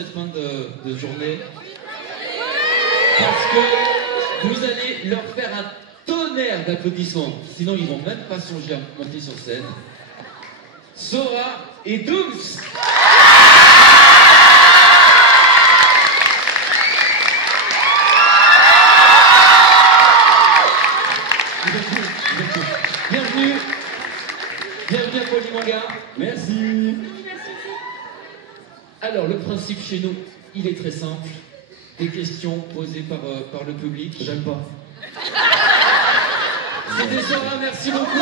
cette fin de journée. Parce que vous allez leur faire un tonnerre d'applaudissements. Sinon, ils vont même pas songer à monter sur scène. Sora et Dooms. Bienvenue. Bienvenue à Polymanga. Merci. Alors, le principe chez nous, il est très simple. Des questions posées par le public. J'aime pas. C'était Sora, merci beaucoup.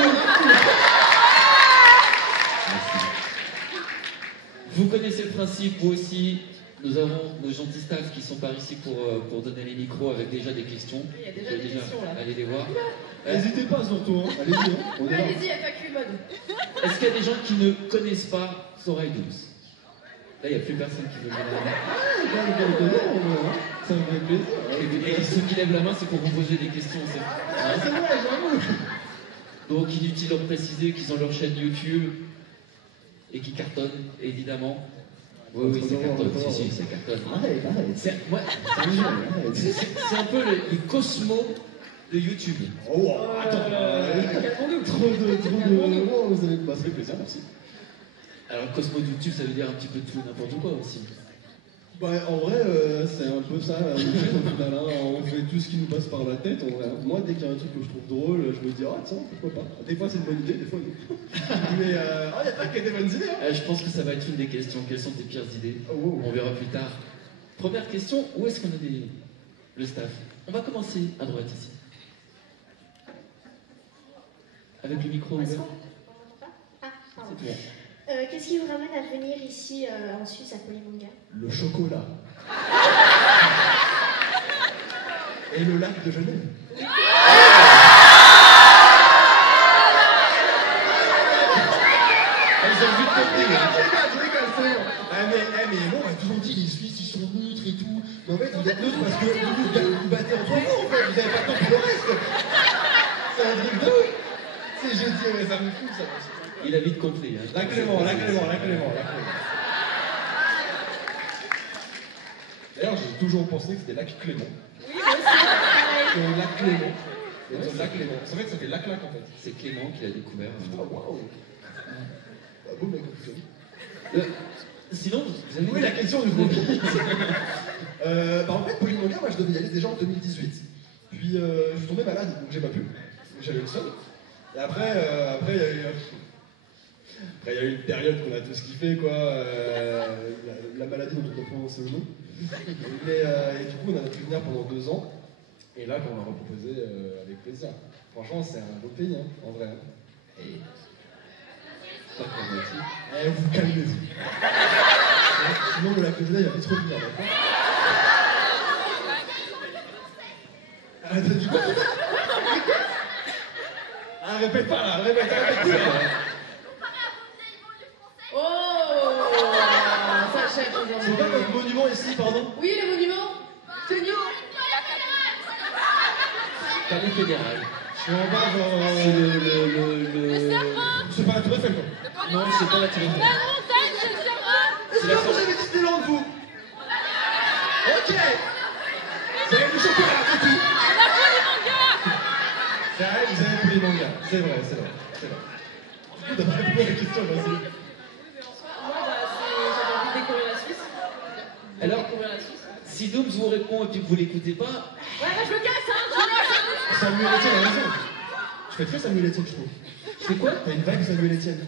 Merci. Vous connaissez le principe, vous aussi. Nous avons nos gentils staffs qui sont par ici pour donner les micros avec déjà des questions. Il y a déjà des questions là. Allez les voir. N'hésitez pas surtout, hein. Allez-y, hein. On est là. Allez-y, FAQ mode. Est-ce qu'il y a des gens qui ne connaissent pas Sora et Dooms? Là, il n'y a plus personne qui veut lever la main. Ça me fait plaisir. Et ceux qui lèvent la main, c'est pour vous poser des questions. C'est vrai, j'avoue. Donc, inutile de préciser qu'ils ont leur chaîne YouTube et qui cartonnent, évidemment. Oui, ça cartonne. Si, ça cartonne. Arrête. C'est un peu le Cosmo de YouTube. Oh, attends. Trop de mots, vous avez passé plaisir, merci. Alors, Cosmo de YouTube, ça veut dire un petit peu tout, n'importe quoi aussi. Bah, en vrai, c'est un peu ça, au final, hein. On fait tout ce qui nous passe par la tête. Moi, dès qu'il y a un truc que je trouve drôle, je me dis, ah tiens, pourquoi pas. Des fois, c'est une bonne idée, des fois, non. Mais, il n'y a pas que des bonnes idées, hein. Je pense que ça va être une des questions. Quelles sont tes pires idées? Oh. On verra plus tard. Première question, où est-ce qu'on a le staff? On va commencer à droite ici. Avec le micro ouvert. C'est toi. Qu'est-ce qui vous ramène à venir ici en Suisse à Polymanga? Le chocolat. Et le lac de Genève. Elles ont vu le côté, hein. Je rigole, c'est bon. Mais bon, on m'a toujours dit, les Suisses, ils sont neutres et tout. Mais en fait, vous êtes neutres parce que vous battez entre vous, en fait. Vous n'avez pas le temps pour le reste. C'est un truc de ouf. C'est jeudi, mais ça me fout, ça. Il a vite compris. Hein. La Clément. D'ailleurs, j'ai toujours pensé que c'était lac Clément. Oui, moi aussi. C'est le lac Clément. C'est le lac Clément. C'est vrai que ça fait lac-lac, en fait. C'est Clément qui l'a découvert. Ah, waouh. Bah, beau mec, en plus. Sinon, vous avez... Oui, la question du coup. En fait, Polymanga, moi je devais y aller déjà en 2018. Puis je suis tombé malade, donc j'ai pas pu. J'avais le seul. Et après, il y a eu une période qu'on a tous kiffé, quoi. La maladie dont on peut prononcer le nom. Mais et du coup, on a pu venir pendant 2 ans. Et là, on m'a reproposé avec plaisir. Franchement, c'est un beau pays, hein, en vrai. Et... Pas comme moi aussi. Eh, vous calmez-vous. Sinon, le lac de Genève, il va vite revenir, d'accord? Ah, t'as dit quoi? Ah, répète pas là, répète. Oh, ça chèque aujourd'hui. C'est quoi votre monument ici, pardon? Oui, le monument. Tenue. Palais fédéral. Je suis en bas, genre. C'est pas la Tour Eiffel, quoi. Non, c'est pas la Tour Eiffel. Est-ce que vous avez Disneyland, vous? Ok. Vous avez du chocolat, c'est tout. C'est vrai, vous avez pris les mangas. C'est vrai. Du coup, t'as pas répondu à la question, vas-y. Moi, j'avais envie de découvrir la Suisse. Alors, Découvrir la Suisse. si Dooms vous répond et puis que vous l'écoutez pas, Ouais, là, je me casse, hein. Samuel Etienne a raison. Tu fais très Samuel Etienne, je trouve. je fais quoi? T'as une vibe Samuel Etienne.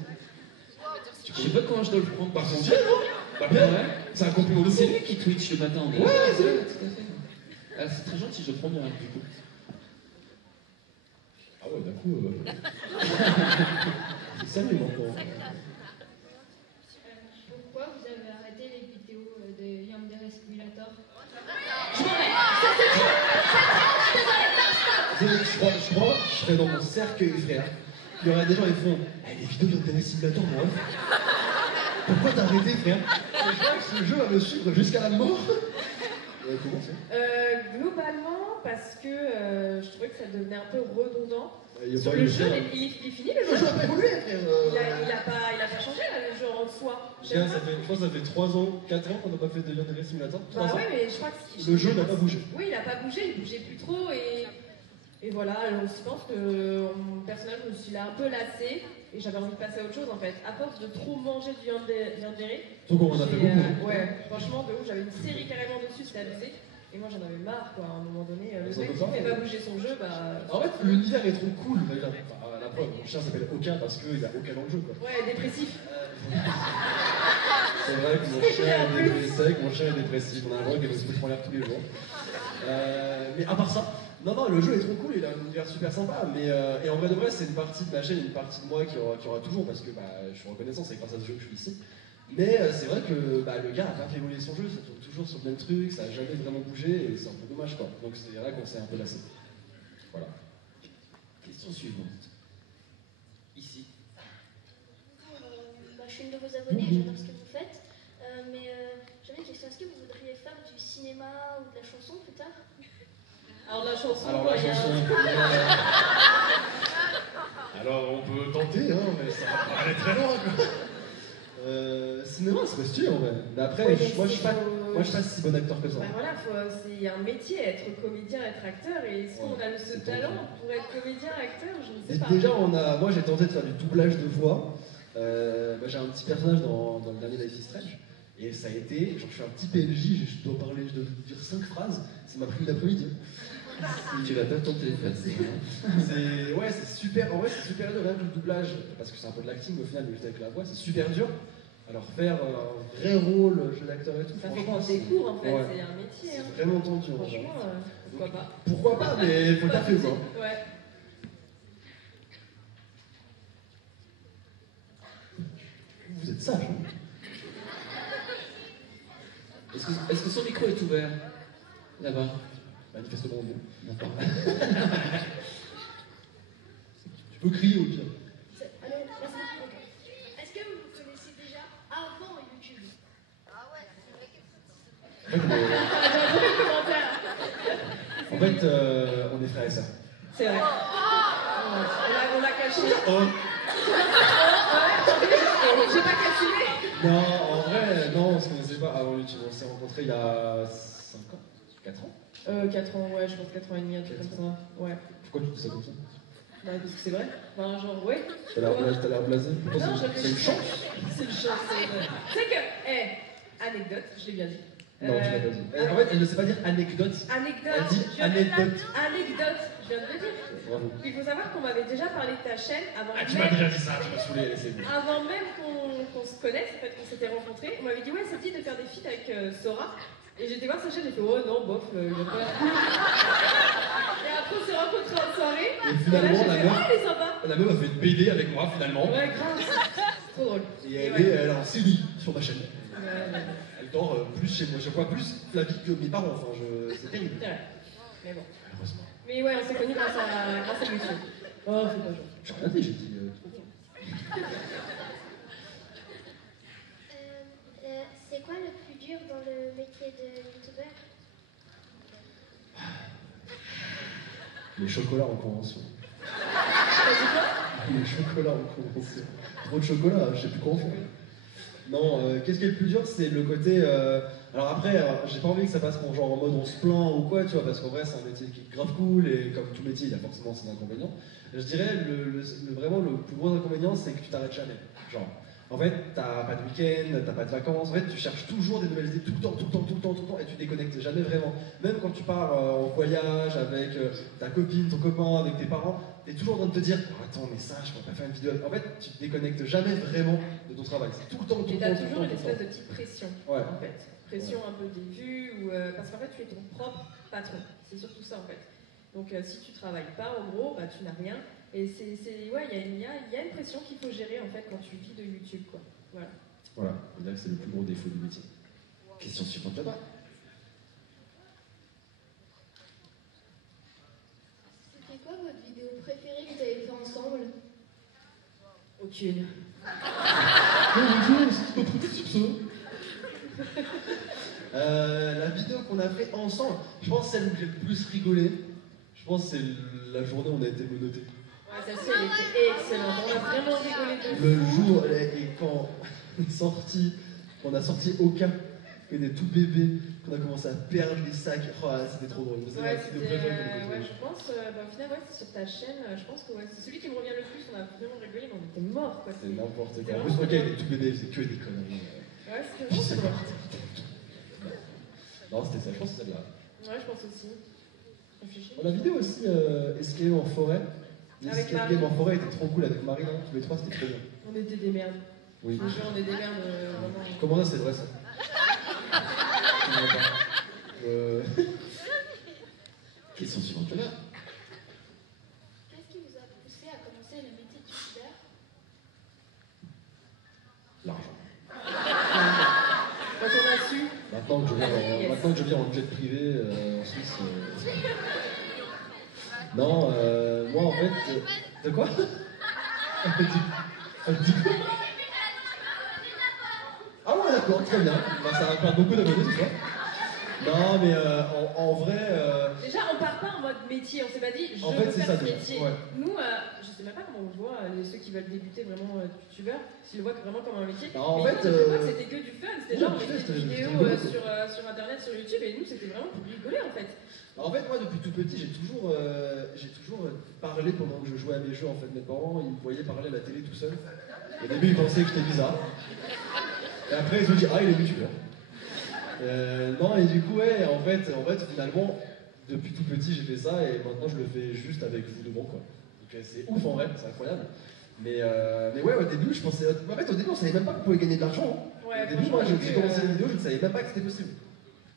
Je sais pas comment je dois le prendre. Par contre, bien, non? Bah bien, Ouais. c'est un compliment de C'est fou. lui qui Twitch le matin. Ouais, c'est vrai. Tout à fait. Ah, c'est très gentil, je prends bien du coup. Ah ouais, d'un coup. C'est ça, mais encore. Pourquoi vous avez arrêté les vidéos de Yandere Simulator? Je crois, je serais dans mon cercueil, frère. Il y aurait des gens qui font les vidéos d'Intérêt Simulator, moi. Pourquoi t'as arrêté, frère? Je crois que ce jeu va me suivre jusqu'à la mort. Comment c'est? Globalement, parce que je trouvais que ça devenait un peu redondant. Il y a Sur pas le eu jeu, ça. il est fini le Le jeu. jeu a pas évolué, frère. Il a pas changé là, le jeu en soi. Tiens, je crois que ça fait 3 ans, 4 ans qu'on n'a pas fait de Yandere Simulator. 3 Bah ans. ouais, mais je crois que Le jeu n'a pas bougé. Oui, il a pas bougé, il bougeait plus trop et voilà. Alors je pense que mon personnage, je me suis là un peu lassée et j'avais envie de passer à autre chose en fait. À force de trop manger du Yandere, Donc on en a fait beaucoup. ouais, franchement, de ouf, j'avais une série carrément dessus, c'était abusé. Et moi j'en avais marre quoi, à un moment donné. Le Ça mec peut qui pas, fait ouais. pas bouger son jeu, bah. En fait, l'univers est trop cool. D'ailleurs. Enfin, la preuve, mon chien s'appelle Oka parce qu'il n'y a aucun dans le jeu. Quoi. Ouais, dépressif. C'est vrai que mon chien est dépressif, mon chien est dépressif. On a un voix qui va se foutre en l'air tous les jours. Mais à part ça, non, le jeu est trop cool, il a un univers super sympa. Et en vrai de vrai, c'est une partie de ma chaîne, une partie de moi qui aura toujours parce que je suis reconnaissant, c'est grâce à ce jeu que je suis ici. Mais c'est vrai que le gars a pas fait évoluer son jeu, ça tourne toujours sur le même truc, ça a jamais vraiment bougé et c'est un peu dommage quoi. Donc c'est là qu'on s'est un peu lassé. Voilà. Question suivante. Ici. Je suis une de vos abonnés, j'adore ce que vous faites. J'avais une question, est-ce que vous voudriez faire du cinéma ou de la chanson plus tard? Alors la chanson, Alors la il y a un- chanson. Alors on peut tenter, hein, mais ça va pas aller très loin quoi. Cinéma, c'est pas stylé en vrai. Mais après, Ouais, mais moi je suis pas faut- si bon acteur que ça. Bah voilà, c'est un métier, être comédien, être acteur, et est-ce qu'on a ce c'est talent pour être comédien, acteur, je ne sais pas. Déjà, moi j'ai tenté de faire du doublage de voix. J'ai un petit personnage dans le dernier Life is Strange. Et ça a été, genre je suis un petit PNJ, je dois dire 5 phrases, ça m'a pris une après-midi. Tu vas perdre ton téléphone. C'est super, en vrai c'est super dur, rien que le doublage, parce que c'est un peu de l'acting au final, mais juste avec la voix, c'est super dur. Alors faire un vrai rôle, jeu d'acteur et tout, Ça faut franchement, prendre des cours en fait, ouais. c'est un métier. Hein. C'est vraiment tendu en vrai. Franchement, pourquoi pas. Pourquoi pas, mais faut taffer quoi. Ouais. Vous êtes sage, hein. Est-ce que son micro est ouvert? Là-bas. Manifestement non. D'accord. Tu peux crier au pire. Allô, merci. Est-ce que vous vous connaissez déjà avant YouTube? En fait, J'ai un mauvais commentaire. on est frères et sœurs. C'est vrai. On l'a caché. Oh. J'ai pas calculé. Non, en vrai, non, on se connaissait pas avant YouTube. On s'est rencontrés il y a 5 ans 4 ans 4 ans, ouais, je pense 4 ans et demi, un truc comme ça. Ouais. Pourquoi tu dis ça comme ça? Bah, parce que c'est vrai. Enfin, genre, ouais. T'as l'air blasé. Pourquoi Non, c'est une chance? C'est une chance. Tu sais que, anecdote, je l'ai bien dit. Non, tu l'as pas dit. En fait, elle ne sait pas dire anecdote. Anecdote, Elle dit je viens de le dire. anecdote. Anecdote, je viens de le dire. Bravo. Il faut savoir qu'on m'avait déjà parlé de ta chaîne avant Ah, tu m'as même, déjà dit ça, tu m'as saoulé, c'est bon. avant même qu'on se connaisse, en fait, qu'on s'était rencontrés. On m'avait dit, ouais, c'est dit de faire des feats avec Sora. Et j'étais voir sa chaîne, j'ai fait, oh non, bof, il a pas. Et après, on s'est rencontrés en soirée. Et Et là, finalement, j'ai la fait, meuf, oh, il est sympa. la meuf a fait une BD avec moi finalement. Ouais, grave. Trop drôle. Et Et elle ouais. est en série sur ma chaîne. Ouais. Elle dort plus chez moi. Je vois plus la vie que mes parents. Enfin, c'est terrible. C'est vrai. Mais bon. Malheureusement. Mais ouais, on s'est connus grâce à YouTube. Oh, c'est pas genre. J'ai rien dit, j'ai dit. C'est quoi le plus dur dans le métier de youtubeur? Les chocolats en convention. T'as dit quoi? Les chocolats en convention. Trop de chocolat, je sais plus quoi en faire. Non, qu'est-ce qui est le plus dur, c'est le côté. Alors après, j'ai pas envie que ça passe pour genre en mode on se plaint ou quoi, tu vois, parce qu'en vrai c'est un métier qui est grave cool et comme tout métier, il y a forcément ses inconvénients. Je dirais vraiment le plus gros inconvénient, c'est que tu t'arrêtes jamais. Genre, en fait, t'as pas de week-end, t'as pas de vacances, en fait, tu cherches toujours des nouvelles idées tout le temps, et tu déconnectes jamais vraiment. Même quand tu pars en voyage avec ta copine, ton copain, avec tes parents, t'es toujours en train de te dire oh, attends, mais ça, je pourrais pas faire une vidéo. En fait, tu te déconnectes jamais vraiment de ton travail. C'est tout le temps, tout Et le t'as temps. toujours une espèce de petite pression, Ouais. en fait. Pression un peu des vues, ou, parce qu'en fait, tu es ton propre patron. C'est surtout ça, en fait. Donc, si tu travailles pas, en gros, bah, tu n'as rien. Et ouais, il y a une pression qu'il faut gérer, en fait, quand tu vis de YouTube, quoi. Voilà. Voilà, on dirait que c'est le plus gros défaut du métier. Question suivante là-bas. C'était quoi votre vidéo préférée que vous avez fait ensemble? Aucune. Oh mon dieu, c'est pas possible ça. La vidéo qu'on a fait ensemble, je pense celle où j'ai le plus rigolé, je pense que c'est la journée où on a été menottés. Ouais, celle-ci, elle était excellente. On a vraiment rigolé de Le fou. jour, et quand on a sorti Oka, qui était tout bébé, qu'on a commencé à perdre les sacs, oh, c'était trop drôle. C'est Ouais, la vidéo c'était, préférée qu'on a ouais, faite. je pense, au final, ouais, c'est sur ta chaîne, je pense que ouais, c'est celui qui me revient le plus, on a vraiment rigolé, mais on était morts, quoi. C'était n'importe C'était quoi. En plus, vraiment Oka, il était tout bébé, il faisait que des conneries. Ouais, c'était Je vraiment sais drôle. pas. Non, c'était ça, je pense que c'est celle-là. Ouais, je pense aussi. Réfléchis. La vidéo aussi, Escape en forêt. Avec Escape Marie. Game en forêt était trop cool avec Marie, hein. Tous les trois, c'était trop bien. On était des merdes. Oui. Je te jure, on est des merdes, vraiment. Comment ça, c'est vrai ça? Je comprends pas. Question suivante, là. Qu'est-ce qui vous a poussé à commencer le métier de youtubeur? L'argent. Quand on a su, Maintenant que je viens en jet privé en Suisse. Non, moi en fait. De quoi? Elle dit quoi? Ah ouais, d'accord, très bien. Bah, ça va faire beaucoup d'abonnés ce soir. Non, mais en vrai. déjà, on part pas en mode métier, on s'est pas dit je En fait, veux c'est faire ça, ce déjà. métier. Ouais. Nous, je sais même pas comment on le voit, ceux qui veulent débuter vraiment youtubeur, s'ils le voient vraiment comme un métier. Non, en mais fait, nous, on c'était que du fun, c'était ouais, genre on je sais, mettait des c'était vidéos rigolo. sur internet, sur YouTube, et nous c'était vraiment pour rigoler en fait. En fait, moi, depuis tout petit, j'ai toujours parlé pendant que je jouais à mes jeux. En fait, mes parents, ils me voyaient parler à la télé tout seul. Au début, ils pensaient que j'étais bizarre. Et après, ils ont dit, ah, il est youtubeur. Non, et du coup, ouais, en fait, finalement, depuis tout petit, j'ai fait ça, et maintenant, je le fais juste avec vous devant, quoi. Donc, c'est ouf en vrai, c'est incroyable. Mais ouais, au début, je pensais. En fait, au début, on savait même pas qu'on pouvait gagner de l'argent. Hein. Ouais, Au début, moi, franchement, j'ai commencé les vidéos, je ne savais même pas que c'était possible.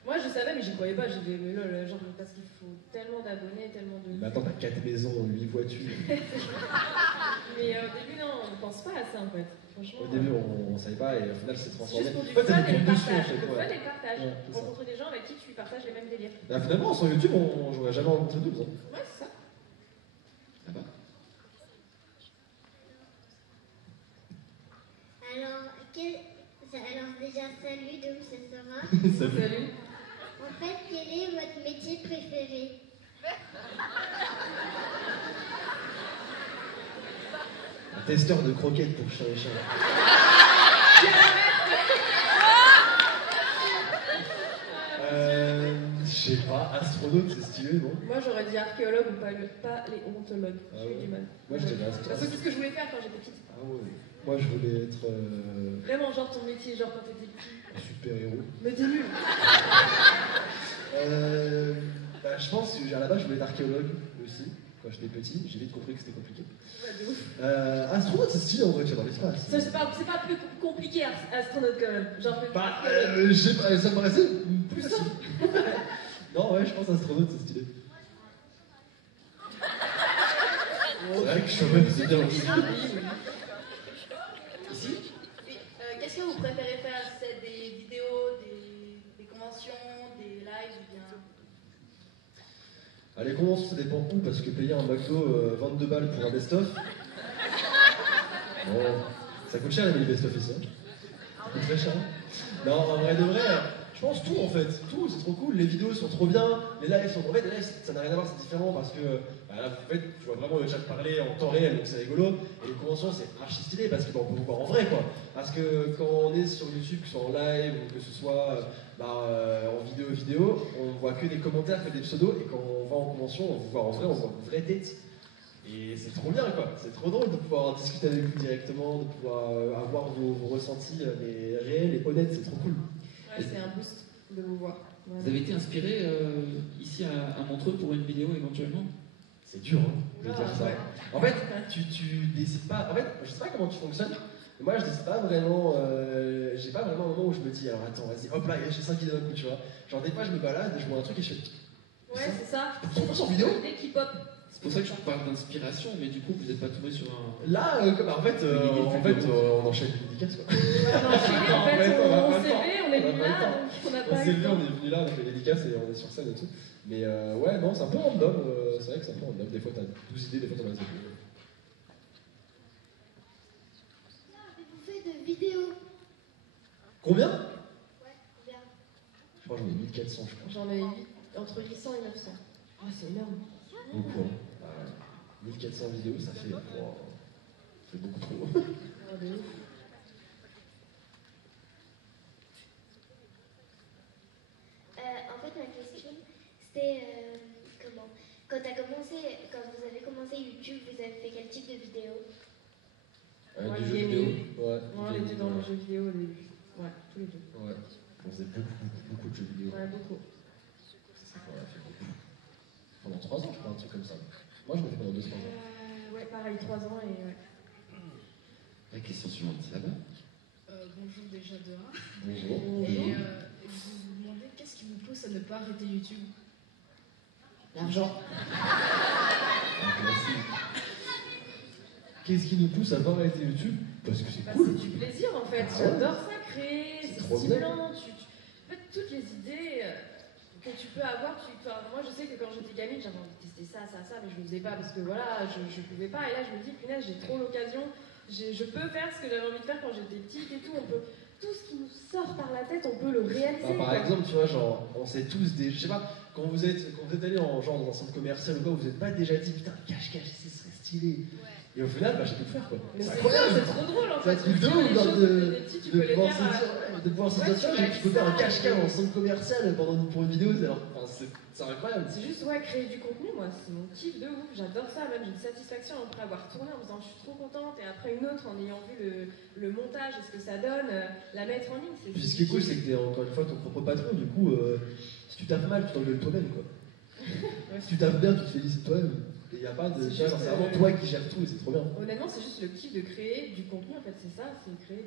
Moi je savais, mais j'y croyais pas, j'ai dit, mais lol, genre, parce qu'il faut tellement d'abonnés, tellement de. Mais attends, t'as 4 maisons, 8 voitures. Mais au début, non, on pense pas à ça en fait. Franchement. Au début, on savait pas, et au final, c'est C'est transformé. juste pour du En fait, fun c'est et des le trucs dessus, en partage. fait. Le Ouais. fun et le partage. Ouais, c'est ça. Rencontrer des gens avec qui tu partages les mêmes délires. Bah, finalement, sur YouTube, j'aurais jamais rencontré d'autres. Hein. Ouais, c'est ça. Là-bas. Alors déjà, salut, donc c'est Sarah. Salut. En fait, quel est votre métier préféré? Un testeur de croquettes pour chien et chien. Je sais pas, astronaute, c'est stylé, non? Moi j'aurais dit archéologue ou pas paléontologue. Ah J'ai eu ouais. du mal. Moi, j'étais C'est astronaute. tout ce que je voulais faire quand j'étais petite. Ah ouais. Moi, je voulais être Vraiment, genre ton métier, genre quand t'étais petit. un super-héros. Mais t'es nul. Bah, je pense qu'à la base, je voulais être archéologue aussi. Quand j'étais petit, j'ai vite compris que c'était compliqué. Ouais, de ouf. Astronaute, c'est stylé en vrai, tu vas dans l'espace. Ça, c'est pas plus compliqué, astronaute quand même. Genre, Bah, archéologue. je sais pas, ça me paraissait plus facile. Non, ouais, je pense astronaute, c'est stylé. C'est vrai que je suis même, c'est bien aussi. Ici. Oui, qu'est-ce que vous préférez faire? C'est des vidéos, des conventions, des lives ou bien... Allez, convention, ça dépend où, parce que payer un McDo 22 balles pour un best-of. Bon, ça coûte cher les best-of ici. Hein. Ça coûte très cher. Non, en vrai de vrai, je pense tout en fait. Tout, c'est trop cool. Les vidéos sont trop bien. Les lives sont. En fait, les lives, ça n'a rien à voir, c'est différent parce que bah, là, en fait, tu vois vraiment le chat parler en temps réel, donc c'est rigolo. Et les conventions, c'est archi stylé parce qu'on peut vous voir en vrai, quoi. Parce que quand on est sur YouTube, que ce soit en live ou que ce soit en vidéo, on voit que des commentaires, que des pseudos. Et quand on va en convention, on vous voit en vrai, on voit vos vraies têtes. Et c'est trop bien, quoi. C'est trop drôle de pouvoir discuter avec vous directement, de pouvoir avoir vos ressentis mais réels et honnêtes. C'est trop cool. Ouais, c'est un boost de vous voir. Ouais. Vous avez été inspiré ici à Montreux pour une vidéo éventuellement? C'est dur, hein, de Oula, dire ça. ouais. En fait, tu décides pas. En fait, je sais pas comment tu fonctionnes. Mais moi, je décide pas vraiment. J'ai pas vraiment un moment où je me dis, alors attends, vas-y, hop là, j'ai 5 idées d'un coup, tu vois. Genre, des fois, je me balade, je vois un truc et je fais. Ouais, c'est ça. Faut qu'on fasse en vidéo. Dès qu'il pop. C'est pour ça que je parle d'inspiration, mais du coup, vous n'êtes pas tombé sur un. Là, en fait, on enchaîne les dédicaces, quoi. On a enchaîné, en fait, on s'est levé, on est venu On a pas le là, temps. donc on a On pas s'est eu le levé, temps. on est venu là, on fait les dédicaces et on est sur scène et tout. Mais ouais, non, c'est un peu random. C'est vrai que c'est un peu random. Des fois, t'as 12 idées, des fois, t'en as 0. Avez-vous fait de vidéos? Combien? Ouais, combien? Je crois que j'en ai 1400, je crois. J'en ai entre 800 et 900. Ah, c'est énorme. Beaucoup, hein. 1400 vidéos, ça fait beaucoup trop. Ah, de ouf. En fait, ma question, c'était comment quand vous avez commencé YouTube, vous avez fait quel type de vidéo? Ouais, Du le jeu vidéo. gaming. Ouais, On était dans le jeu vidéo au début. Ouais, tous les deux. Ouais. On faisait beaucoup de jeux vidéo. Ouais, beaucoup. C'est ça qu'on a fait beaucoup. Pendant 3 ans, je crois, un truc comme ça. Moi, j'en ai fait pendant 2-3 ans. Ouais, pareil, 3 ans et ouais. La question suivante, c'est là-bas. Bonjour déjà de un. Bonjour. Et vous vous demandez qu'est-ce qui vous pousse à ne pas arrêter YouTube? L'argent. Un classique. Qu'est-ce qui nous pousse à pas arrêter YouTube? Parce que c'est Bah, cool. c'est du plaisir en fait. Ah ouais. J'adore ça créer, C'est c'est trop stimulant. En fait, toutes les idées que tu peux avoir, moi je sais que quand j'étais gamine, j'avais envie de tester ça, mais je ne le faisais pas parce que voilà, je pouvais pas. Et là, je me dis, punaise, j'ai trop l'occasion. Je peux faire ce que j'avais envie de faire quand j'étais petite et tout. Tout ce qui nous sort par la tête, on peut le réaliser. Bah, par quoi. exemple, tu vois, genre, on sait tous des. Je sais pas, quand vous êtes allé dans un centre commercial ou quoi, vous n'êtes pas déjà dit, putain, cache-cache, ce serait stylé. Et au final, bah, j'ai pu le faire quoi. Mais C'est c'est incroyable! c'est trop drôle en C'est un fait. truc de Tu vois, ouf, les genre, choses, de t'es petit, tu peux les pouvoir faire. se dire, Ouais, tiens, tu tu peux faire un réalises ça, cache-cache dans et- un centre commercial pour une vidéo, c'est incroyable. C'est juste, créer du contenu, moi, c'est mon kiff de ouf. J'adore ça, même j'ai une satisfaction après avoir tourné en me disant je suis trop contente, et après une autre en ayant vu le montage et ce que ça donne, la mettre en ligne. Puis ce qui est cool, c'est que t'es encore une fois ton propre patron, du coup, si tu taffes mal, tu t'engueules toi-même quoi. Ouais. Si tu taffes bien, tu te félicites toi-même. Et y a pas de. C'est tu vois, genre, juste, c'est vraiment toi qui gères tout et c'est trop bien. Honnêtement, c'est juste le kiff de créer du contenu, en fait, c'est ça, c'est créer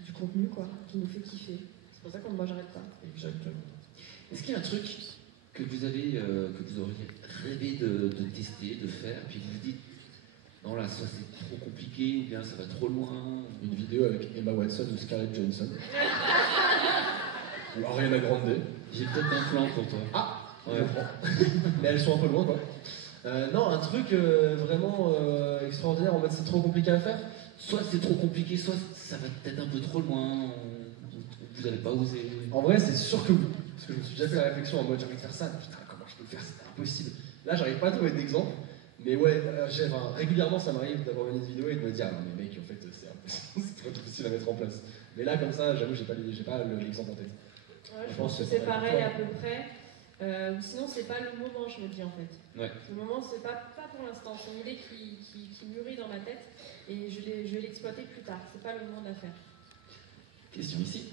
du contenu, quoi, qui nous fait kiffer. C'est pour ça que moi, j'arrête pas. Exactement. Est-ce qu'il y a un truc que vous auriez rêvé de tester, de faire, puis vous vous dites, non là, soit c'est trop compliqué, ou bien ça va trop loin. Une vidéo avec Emma Watson ou Scarlett Johansson. Ou Ariana Grande. J'ai peut-être un plan pour toi. Ah! Ouais. Je prends. Mais elles sont un peu loin quoi. Non, un truc vraiment extraordinaire en mode c'est trop compliqué à faire. Soit c'est trop compliqué, soit ça va peut-être un peu trop loin, vous n'avez pas osé. En vrai, c'est sûr que oui. Parce que je me suis déjà fait la réflexion en mode j'ai envie de faire ça, mais putain, comment je peux le faire? C'est impossible. Là, j'arrive pas à trouver d'exemple. Mais ouais, régulièrement, ça m'arrive d'avoir une vidéo et de me dire, ah non, mais mec, en fait, c'est impossible, c'est trop difficile à mettre en place. Mais là, comme ça, j'avoue, j'ai pas l'exemple en tête. Ouais, Je je pense pense que que c'est ça va être pareil fort. à peu près. Ou sinon, c'est pas le moment, je me dis en fait. Ouais. Le moment, c'est pas pour l'instant. C'est une idée qui mûrit dans ma tête et je vais l'exploiter plus tard. C'est pas le moment de la faire. Question ici.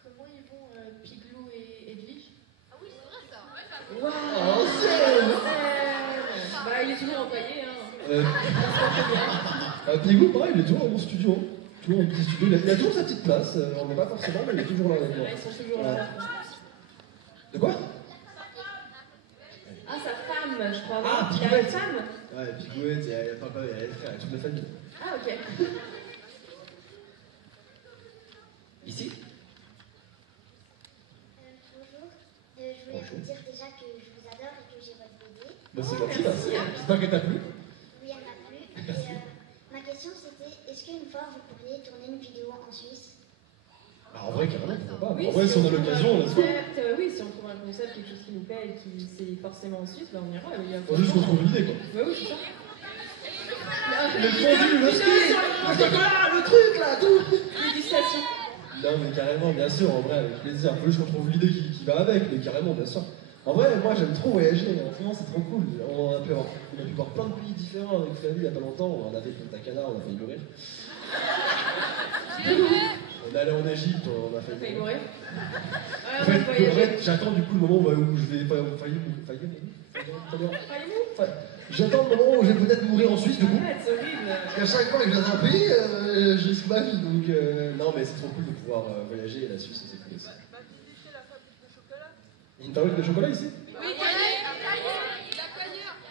Comment ils vont Piglou et Edwige? Ah oui, c'est vrai ça. Waouh! Bah, il est toujours empaillé, hein. Pigou, pareil, il est toujours dans mon studio. Toujours dans mon petit studio. Il a toujours sa petite place. On n'est pas forcément, mais il est toujours là avec moi. Ils sont toujours là. De quoi? Ah, sa femme, je crois. Ah, il a une Pigouette. femme? Ouais, Pigouette, il y a papa, il y a les frères, il y a toute la famille. Ah, ok. Ici. Bonjour. Je voulais vous dire déjà que je vous adore et que j'ai votre BD. Bah, c'est Oh, gentil, merci. là. J'espère qu'elle t'a plu. Oui, elle m'a plu. Et ma question c'était, est-ce qu'une fois vous pourriez tourner une vidéo en Suisse? Bah, en vrai, carrément, pourquoi pas. Oui, En vrai, si on a trouve l'occasion, un on laisse pas. concept, oui, si on trouve un concept, quelque chose qui nous plaît et qui c'est forcément en Suisse, ben on ira. Il y a Faut juste qu'on trouve une idée, quoi. Ouais, oui, c'est ça. Le fondu, le ski, le chocolat, le truc, là, tout. Dégustation. Non, mais carrément, bien sûr, en vrai, avec plaisir. Faut juste qu'on trouve l'idée qui va avec, mais carrément, bien sûr. En vrai, moi, j'aime trop voyager. En ce moment, c'est trop cool. On a pu voir plein de pays différents avec Flavie il y a pas longtemps. On a fait Punta Cana, on a failli mourir. On est allé en Égypte, on a T'as failli failli mourir. En Ouais, on va fait, voyager. j'attends du coup le moment où je vais faillir. Failli-nous. J'attends le moment où je vais peut-être mourir en Suisse, du coup. Arrête, c'est horrible. Parce qu'à chaque fois que je viens d'un pays, je risque ma vie. Donc, non, mais c'est trop cool de pouvoir voyager et la Suisse, c'est cool aussi. Il y a une fabrique de chocolat ici? Oui,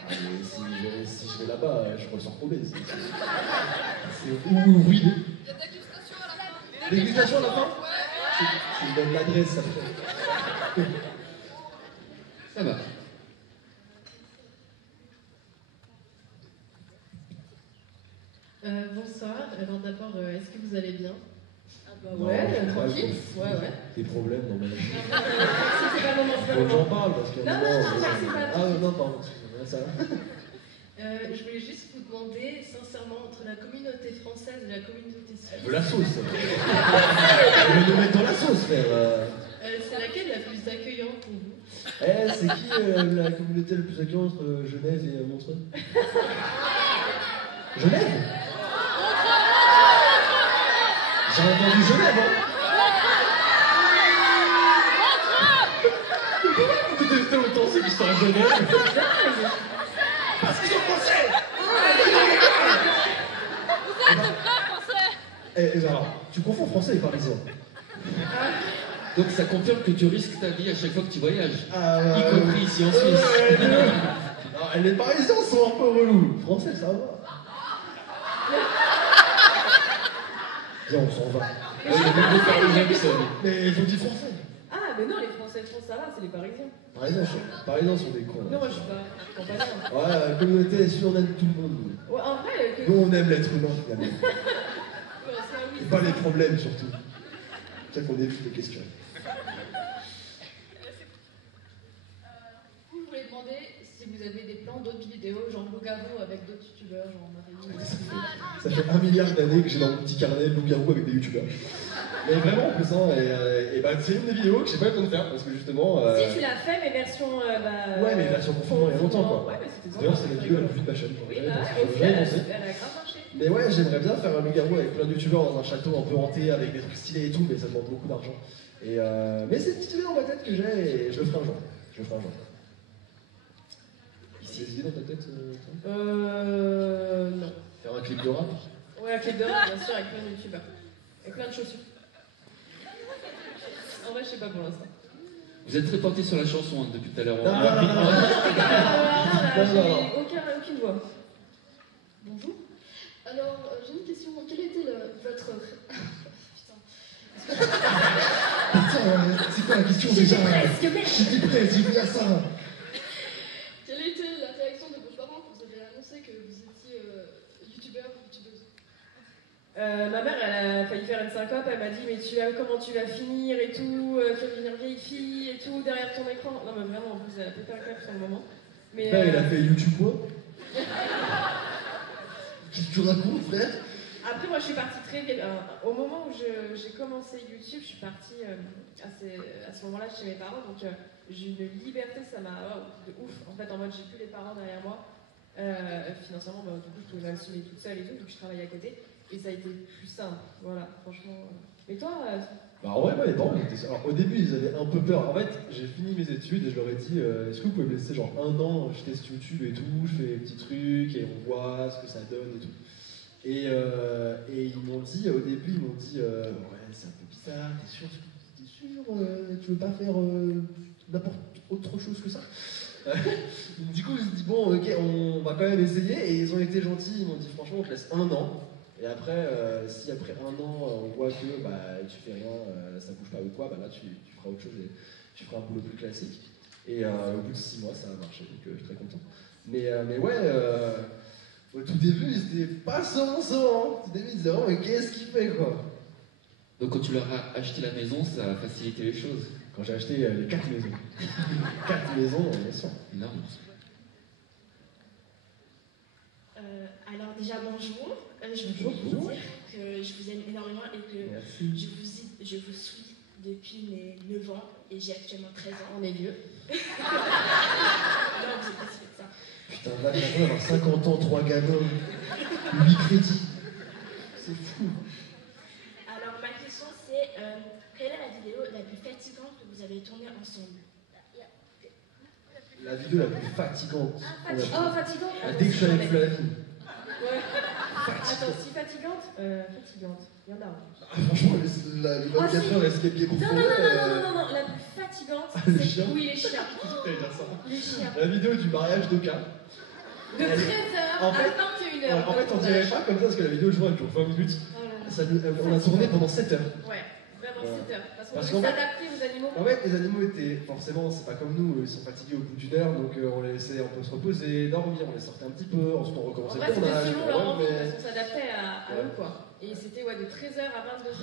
Ah, mais si je vais là-bas, je ressors paumé. C'est où oui. Il y a dégustation à la fin. Dégustation à la fin? Tu me donnes l'adresse, ça fait. Ça va. Bonsoir. Alors d'abord, est-ce que vous allez bien? Ah bah ouais, Non, tranquille. je- Ouais. Des problèmes dans ma vie. C'est pas le moment, c'est pas Faut le que j'en moment. parle parce que. Non, c'est pas. Ah non, pardon. Ouais, ça va. Je voulais juste vous demander, sincèrement, entre la communauté française et la communauté suisse, Elle veut la sauce. Elle veut nous mettre dans la sauce, frère. c'est laquelle la plus accueillante pour vous? C'est qui la communauté la plus accueillante entre Genève et Montreux? Genève? J'ai entendu Genève, hein? Pourquoi vous détestez autant ceux qui sont à Genève? Parce qu'ils sont français! Alors, tu confonds français et parisien. Donc ça confirme que tu risques ta vie à chaque fois que tu voyages, Ah, y compris ici en Suisse. Les parisiens sont un peu relous. Français, ça va. Viens, on s'en va. Il y a beaucoup de Parisiens qui sont. Mais ils ont dit français. Ah, mais non, les Français de France, ça va, c'est les Parisiens. Parisiens sont des cons. Non, moi je suis pas patient. Ouais, la communauté, si on aime tout le monde. Ouais, en vrai, Nous, on aime l'être humain, finalement. Ouais, c'est un oui. Et pas les problèmes, surtout. C'est ça qu'on évite les questions. Je voulais demander si vous avez des plans d'autres vidéos, genre loup-garou avec d'autres youtubeurs, genre Marie. Ça fait 1 milliard d'années que j'ai dans mon petit carnet loup-garou avec des youtubeurs. Mais vraiment, en plus, hein, et bah, c'est une des vidéos que j'ai pas eu le temps de faire, parce que justement... Si tu l'as fait, mais version. Ouais, mais version confinement il y a longtemps, quoi. Ouais, mais c'était D'ailleurs, c'est la vidéo la plus vue de ma chaîne. Oui, J'aurais bah, jamais au final, pensé. elle a grave marché. Mais ouais, j'aimerais bien faire un loup-garou avec plein de youtubeurs dans un château un peu hanté, avec des trucs stylés et tout, mais ça demande beaucoup d'argent. Mais c'est une petite idée dans ma tête que j'ai, et je le ferai un jour. Ici, des idées dans ta tête, toi Non. Faire un clip de rap? Ouais, un clip de rap, bien sûr, avec plein de youtubeurs. Avec plein de chaussures. En vrai, je sais pas pour l'instant. Vous êtes très porté sur la chanson hein, depuis tout à l'heure. Non. J'ai aucune voix. Bonjour. Alors, j'ai une question. Quel était votre... Putain. Putain, c'est quoi la question déjà? J'étais prêt, j'ai vu à ça. Quelle était la réaction de vos parents quand vous avez annoncé que vous étiez youtubeur ou youtubeuse? Ma mère, elle a failli faire une syncope, elle m'a dit mais comment tu vas finir et tout, tu vas devenir vieille fille et tout derrière ton écran. Non mais vraiment, en plus elle a pété un câble sur le moment. Mais Père, il a fait YouTube quoi? Qu'est-ce que tu racontes, frère? après moi je suis partie très vite. Au moment où j'ai commencé YouTube, je suis partie à ce moment-là chez mes parents, donc j'ai eu une liberté, ça m'a de ouf. En fait en mode j'ai plus les parents derrière moi. Financièrement, bah, du coup je pouvais m'assumer toute seule et tout, donc je travaillais à côté. Et ça a été plus simple, voilà, franchement. Et toi Bah en vrai, moi, les parents, ils étaient... Alors, au début, ils avaient un peu peur. En fait, j'ai fini mes études et je leur ai dit est-ce que vous pouvez me laisser genre 1 an, je teste YouTube et tout, je fais des petits trucs et on voit ce que ça donne et tout. Et ils m'ont dit, au début, ils m'ont dit ouais, c'est un peu bizarre, t'es sûr, tu veux pas faire n'importe autre chose que ça? Du coup, je me suis dit bon, ok, on va quand même essayer. Et ils ont été gentils, ils m'ont dit franchement, on te laisse 1 an. Et après, si après 1 an, on voit que bah, tu fais rien, ça bouge pas ou quoi, bah là tu feras autre chose et tu feras un boulot plus classique. Et au bout de 6 mois, ça a marché, donc je suis très content. Mais ouais, au tout début, ils étaient pas sans. Au tout début, ils disaient oh, mais qu'est-ce qu'il fait quoi? Donc quand tu leur as acheté la maison, ça a facilité les choses. Quand j'ai acheté les 4 maisons. 4 maisons, bien sûr. Énorme. Alors déjà bonjour, je voulais vous dire que je vous aime énormément et que Merci. je vous suis depuis mes 9 ans et j'ai actuellement 13 ans. On est vieux. Non, vous êtes pas si vieux que ça. Putain, là, j'ai avoir 50 ans, 3 gamins, 8 crédits. C'est fou. Alors ma question c'est quelle est la vidéo la plus fatigante que vous avez tournée ensemble? La vidéo la plus fatigante. Oh, fatigante. Dès que je suis avec Flavie. Ouais. Attends, si fatigante fatigante. Il y en a. Ah, franchement, le 24 heures escape game Non, la plus fatigante, le c'est chien. oui, les chiens. T'allais dire ça. Les chiens. La vidéo du mariage d'Oka. De 13h En fait- à 21h. En fait, on dirait pas comme ça parce que la vidéo, je vois, elle dure 20 minutes. On a tourné pendant 7 heures. Ouais, vraiment Ouais. 7h. Parce Parce qu'en qu'on fait- veut s'adapter aux animaux. En fait, les animaux étaient, forcément, c'est pas comme nous, ils sont fatigués au bout d'une heure, donc on les laissait un peu se reposer, dormir, on les sortait un petit peu, ensuite on En recommençait vrai, le c'était tournage. selon leur envie, mais... parce qu'on s'adaptait à Ouais. eux, quoi. Et c'était ouais, de 13h à 22h.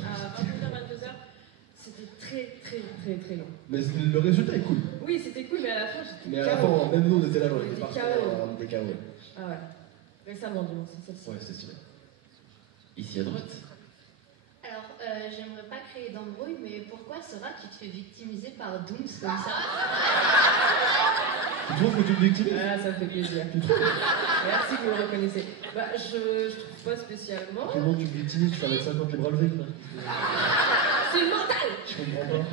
très long. Mais le résultat est cool. Oui, c'était cool, mais à la fin, j'étais Mais à la KO. fin, même nous, on était là, On on était était partis, KO. on était KO. Ah ouais. Récemment, du moins, c'est ça. Ouais, c'est stylé. Ici à droite. Alors, j'aimerais pas créer d'embrouille, mais pourquoi Sora, tu te fais victimiser par Dooms comme ça? Tu trouves que tu te victimes? Ah, ça me fait plaisir. Merci que vous le reconnaissez. Bah, je trouve pas spécialement. Comment tu te victimises? Tu vas mettre 50 les bras levés, quoi. C'est le mental. Je comprends pas.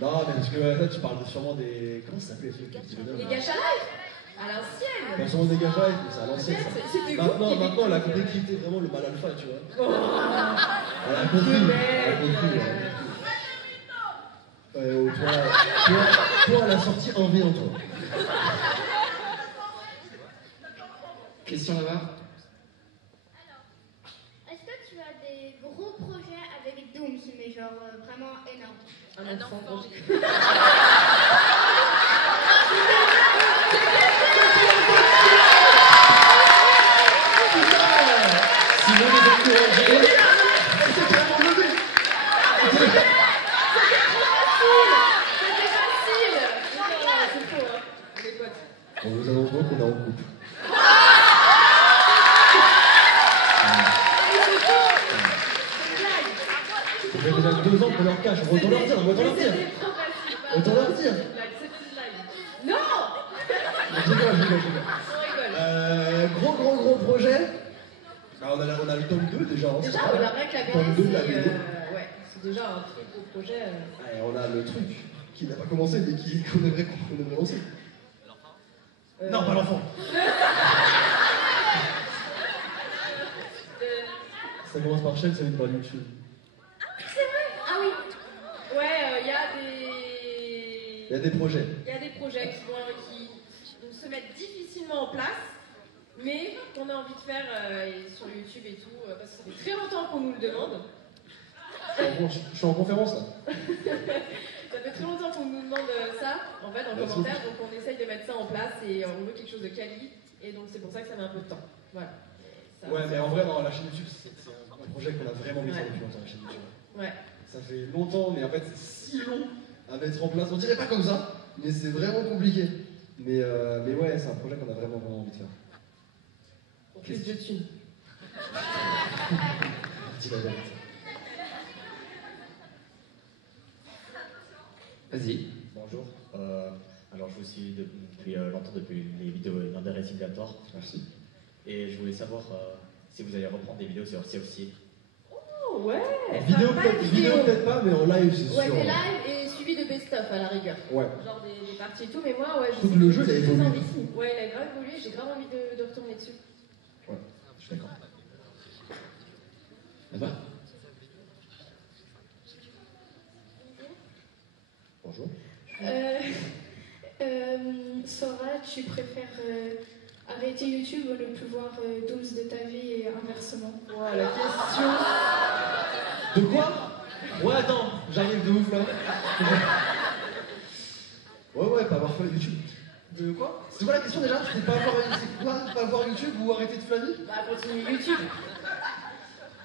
Non, mais parce que là, tu parles sûrement des. Comment ça s'appelait les trucs qui Les gâches à live. À l'ancienne. Bah, sûrement des gageailles, mais c'est à l'ancienne, ça. C'était vous Maintenant, qui maintenant, elle a étiez- compris qui était vraiment le mal alpha, tu vois. Oh. Elle a compris. Elle a compris. Elle a compris. Toi, elle a sorti un V en toi. Question là-bas. Est-ce que tu as des gros projets avec Dooms, mais genre vraiment énormes? Un enfant. Sinon, les encourager. C'est carrément levé. C'était facile. C'est faux, hein. Les potes. On vous annonce donc qu'on est en couple. Ça fait déjà 2 ans qu'on leur cache. Autant leur dire, autant leur dire. C'était trop facile. Autant leur dire. C'était une blague. Non. Je rigole, je rigole, je rigole. On rigole. Gros projet. Bah, on a le tome 2 déjà. Hein, Déjà, c'est pas mal. rien que la Tome 2 de la BD, BD. ouais, c'est déjà un très gros projet. Ouais, on a le truc qui n'a pas commencé mais qu'on aimerait lancer. Non, pas l'enfant. Ça commence par chaîne, ça vient par YouTube. Ah oui. Ouais, il y a des. Il y a des projets. Il y a des projets qui se mettent difficilement en place, mais qu'on a envie de faire et sur YouTube et tout, parce que ça fait très longtemps qu'on nous le demande. Bon, je suis en conférence là. Ça fait très longtemps qu'on nous demande ça, en fait, en Merci. commentaire, donc on essaye de mettre ça en place et on veut quelque chose de quali, et donc c'est pour ça que ça met un peu de temps. Voilà. Ça- Ouais, mais en vrai, dans la chaîne YouTube, c'est un projet qu'on a vraiment mis Ouais. depuis longtemps, la chaîne YouTube. Ouais. Ça fait longtemps, mais en fait, c'est si long à mettre en place. On dirait pas comme ça, mais c'est vraiment compliqué. Mais ouais, c'est un projet qu'on a vraiment envie de faire. Pour plus de thunes. Dis la vérité. Vas-y. Bonjour. Alors je vous suis depuis longtemps, depuis les vidéos d'Under Simulator. Merci. Et je voulais savoir si vous allez reprendre des vidéos sur Sea of Thieves. Oh ouais. Vidéo Enfin, pas peut-être peut-être pas, mais en live, c'est sûr. Ouais, des lives et suivi de best-of à la rigueur. Ouais. Genre des parties et tout, mais moi, ouais, je Trouve sais le que jeu, il a j'ai évolué. très envie. Ouais, il a grave évolué, j'ai grave envie de retourner dessus. Ouais, je suis d'accord. Là-bas. Bonjour. Sora, tu préfères arrêter YouTube ou ne plus voir Dooms de ta vie et inversement? Oh, la question. De quoi? Ouais, attends, j'arrive de ouf là. Ouais, pas avoir fait YouTube. De quoi? C'est quoi la question déjà? C'est pas voir YouTube ou arrêter de Flavie? Bah, continue YouTube.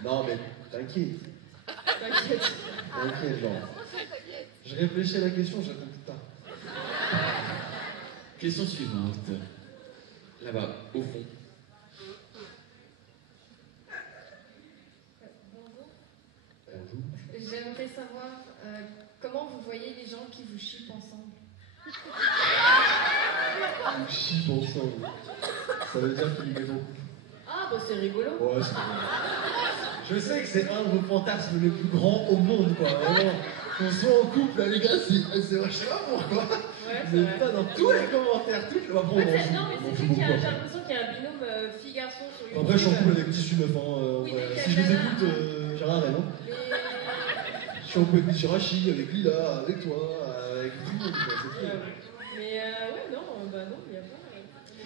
Non, mais t'inquiète. T'inquiète. T'inquiète, genre. Je réfléchis à la question, je réponds plus tard. Question suivante. Là-bas, au fond. Bonjour. Bonjour. J'aimerais savoir comment vous voyez les gens qui vous chipent ensemble. On chie ensemble. Ça veut dire qu'ils mettent en couple. Ah, bah c'est rigolo. Ouais, c'est vrai. Je sais que c'est un de vos fantasmes les plus grands au monde, quoi. Vraiment. Qu'on soit en couple, là, les gars, c'est je sais pas pourquoi. Ouais, c'est Mais vrai. pas dans tous les commentaires, toutes les. Bah, bon, En fait, on s'en non, mais fout, on c'est s'en vrai fout qu'il y a, beaucoup, j'ai après. l'impression qu'il y a un binôme fille-garçon sur YouTube. Après, je suis en couple avec 18 meufs, hein. Oui, Ouais. mais Si je les quel écoute, j'ai rien à dire, non? Mais... Je suis en couple avec Michel Rachi, avec Lila, avec toi, avec tout le monde, quoi, c'est tout. Mais ouais, non, bah non, il y a pas.